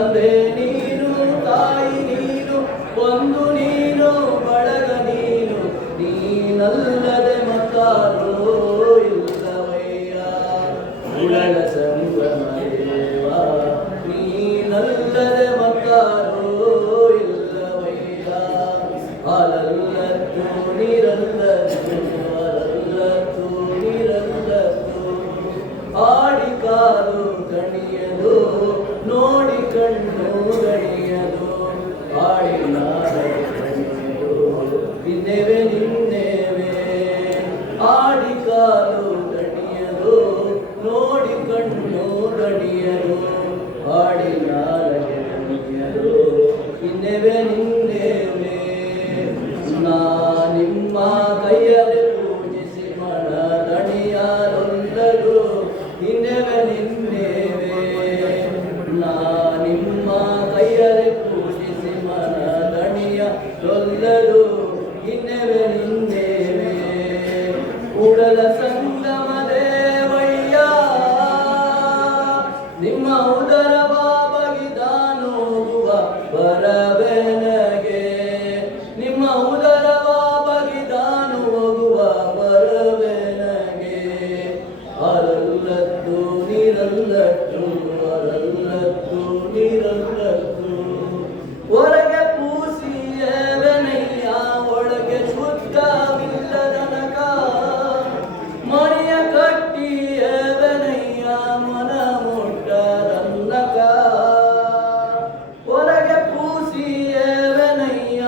ತಂದೆ ನೀನು, ತಾಯಿ ನೀನು, ಒಂದು ನೀನು, ಬಳಗ ನೀನು, ನೀನಲ್ಲದೆ ಮತ್ತಾರೋ ಇಲ್ಲವಯ್ಯ. ಉಡಲ ಸಂಗಮ ದೇವ, ನೀನಲ್ಲದೆ ಮತ್ತಾರೋ ಇಲ್ಲವಯ್ಯ. ಹಾಲಲ್ಲದ್ದು ನೀರಲ್ಲದ್ದು, ಹಾಲಲ್ಲದ್ದು ನೀರಲ್ಲದ್ದು, ಆಡಿ ಕಾಲು ಕಣಿಯದು, ನೋಡಿ ಕಣ್ಣು ಗಣಿಯದು, ಆಡಿ ನಾಳೆ ಕಣಿಯದು, ನಿನ್ನೆವೆ ನಿನ್ನೆವೆ. ಆಡಿ ಕಾಲು ಗಣಿಯದು, ನೋಡಿ ಕಣ್ಣು ಗಣಿಯದು, ಆಡಿ ನಾಳೆ ಕಣಿಯದು, ನಿನ್ನೆವೆ ನಿನ್ನೆವೆ. ನಾ ನಿಮ್ಮ ಕೈಯಲ್ಲಿ ಪೂಜಿಸಿ ಮನ ದಣಿಯಾರೊಲ್ಲರು, ನಿನ್ನೆವೆ ನಿನ್ನೆವೆ. ನಾ ನಿಮ್ಮ ಕೈಯಲ್ಲಿ ಪೂಜಿಸಿ ಮನ ದಣಿಯರೊಲ್ಲರು, ನಿನ್ನೆವೆ ನಿನ್ನೆವೆ. ಕೂಡಲ ಸಂಗಮ ದೇವಯ್ಯ, ನಿಮ್ಮ ಉದರ ಬಾಬಗಿದಾನು ಹೋಗುವ ಬರವೆನಗೆ. ನಿಮ್ಮ ಉದರ ಬಾಬಗಿದಾನು ಹೋಗುವ ಬರವೆನಗೆ. ಅರಲ್ಲದ್ದು ನೀರಲ್ಲದ್ದು, ಅರಲ್ಲದ್ದು ನೀರಲ್ಲದ್ದು, ಹೊರಗೆ ಪೂಸಿಯವೆನಯ್ಯ, ಒಳಗೆ ಶುದ್ಧವಿಲ್ಲದನಕ. ಮಣಿಯ ಕಟ್ಟಿಯವೆನಯ್ಯ, ಮನ ಮುಟ್ಟದನ್ನಕ. ಹೊರಗೆ ಪೂಸಿಯವೆನಯ್ಯ,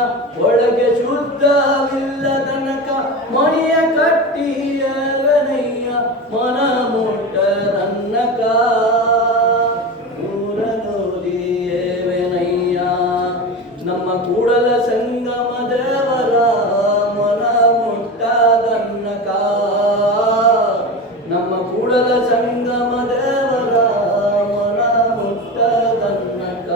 ಒಳಗೆ ಶುದ್ಧವಿಲ್ಲದನಕ. ಮಣಿಯ ಕಟ್ಟಿಯವೆನಯ್ಯ, ಮನ ಮುಟ್ಟದನ್ನಕ. ಮೂರನೋದಿಯವೆನಯ್ಯ, ನಮ್ಮ ಕೂಡಲ ಸಂಗಮ ದೇವರ ಮನ ಮುಟ್ಟದನ್ನಕ. ನಮ್ಮ ಕೂಡಲ ಸಂಗಮ ದೇವರ ಮನ ಮುಟ್ಟದನ್ನಕ.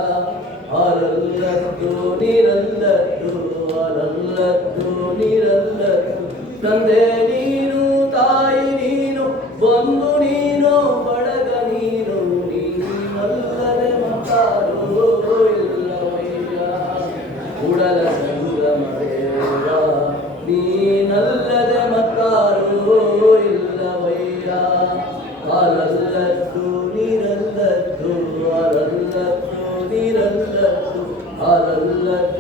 ಹಾಲಲ್ಲದ್ದು ನೀರಲ್ಲದ್ದು, ಹಾಲಲ್ಲದ್ದು ನೀರಲ್ಲದ್ದು, ತಂದೆ ನೀನು, ತಾಯಿ ನೀನು, ಬಂಧು ನೀನು, ಬಳಗ ನೀನು, ನೀನಲ್ಲದೆ ಮತ್ತಾರೋ ಇಲ್ಲವಯ್ಯ. ಕೂಡಲ ಸಂಗಮ ದೇವ, ನೀನಲ್ಲದೆ ಮತ್ತಾರೋ ಇಲ್ಲವಯ್ಯ. ಹಾಲಲ್ಲದ್ದು ನೀರಲ್ಲದ್ದು, ಹಾಲಲ್ಲದ್ದು ನೀರಲ್ಲದ್ದು, ಹಾಲಲ್ಲದ್ದು